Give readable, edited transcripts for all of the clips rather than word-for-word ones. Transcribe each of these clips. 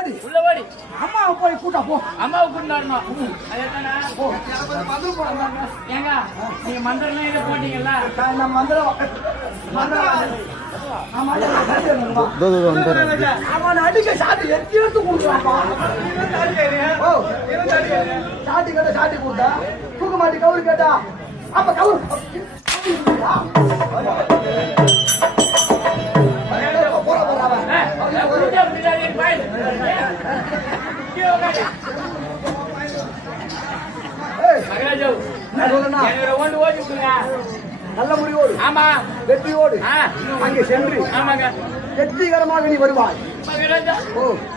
ஓடி உள்ள ஓடி அம்மாவை போய் கூட்டா போ. அம்மாவை கூட்டிட்டு வரணும். அது எத்தனை ஏங்க நீங்க மந்திரம் இதை போட்டீங்கல்ல நம்ம மந்திரம் அவன் அடிக்க சாட்டி எடுத்து கொடுக்குறாப்பா. சாட்டி கேட்டா சாட்டி கொடுத்தா தூக்க மாட்டி கவுரு கேட்டா அப்ப கவுரு நல்ல முடிவோடு ஆமா வெற்றியோடு அங்கே சென்று ஆமாங்க வெற்றிகரமாக நீ வருவாய்.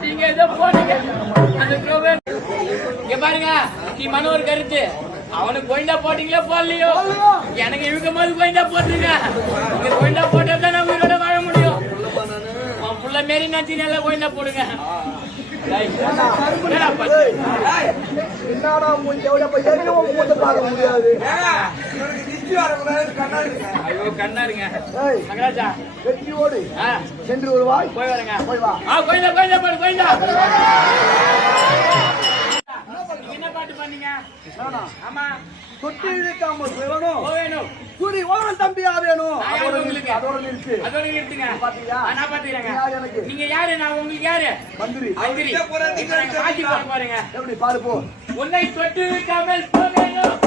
நீங்க ஏதோ போனீங்க இங்க பாருங்க நீ மனோர் கருத்து அவனுக்கு கோயிந்தா போட்டீங்களோ போடலையோ எனக்கு இவங்க மாதிரி கோயிந்தா போட்டுருங்க. இங்க கோயிந்தா போட்டா நான் உயிரோட வாழ முடியும். அவன் புள்ள மாரி நினைச்சு நல்லா கோயிந்தா போடுங்க. வெற்றியோடு சென்று வருவாய். போய் வரங்க போய் வா. என்ன பாட்டு பண்ணீங்க? ஆமா தொட்டி இழுக்காமல் வேணும் வேணும் கூடி ஓரம் தம்பியா வேணும். உங்களுக்கு அதோட நிறுத்து. அதோட நிறுத்துங்க. பாத்தீங்களா? நான் பாத்துக்கிறேங்க. எனக்கு நீங்க யாரு? நான் உங்களுக்கு யாரு? மந்திரி. பாட்டி பாருங்க. எப்படி பாரு போ. உன்னை தொட்டு விட்டாமல் போவேணும்.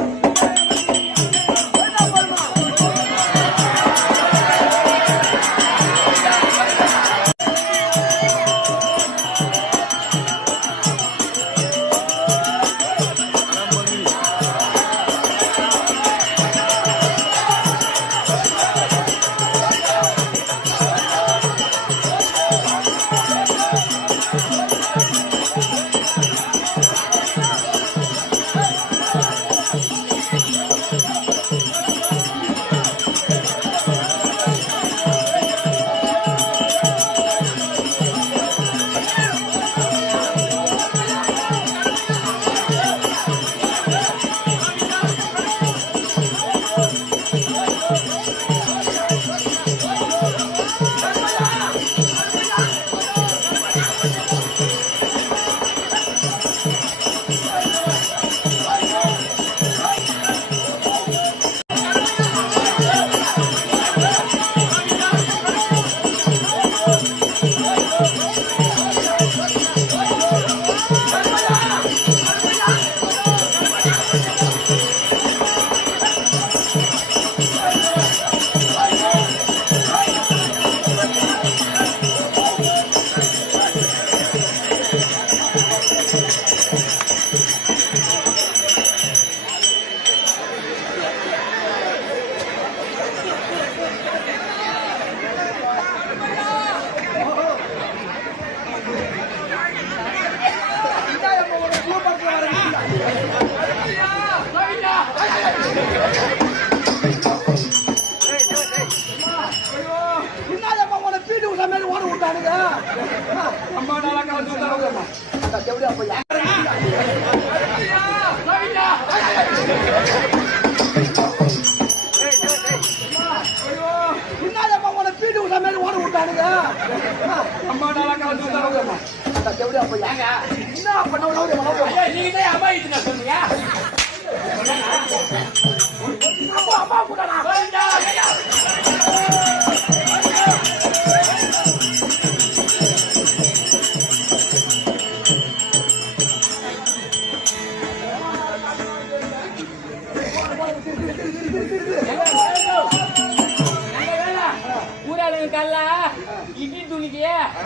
இட்லி துணிக்கு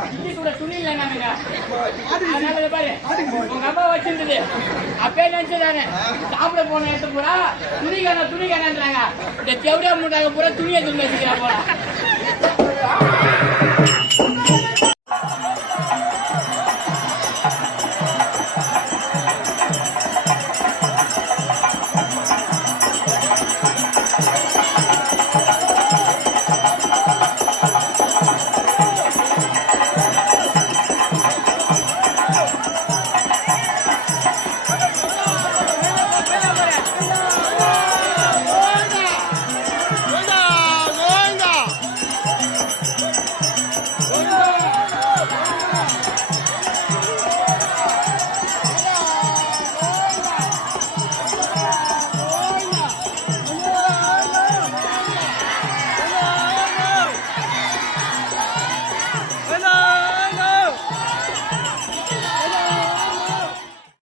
இட்லி சுட துணி இல்லை நானுங்க. அதனால பாரு உங்க அம்மா வச்சிருந்தது அப்பே நினைச்சதானே சாப்பிட போன இடத்து பூரா துணி காணன்றாங்க. இந்த செவடியா மூட்டாங்க பூரா துணியை துணி வச்சுக்கிறா போல.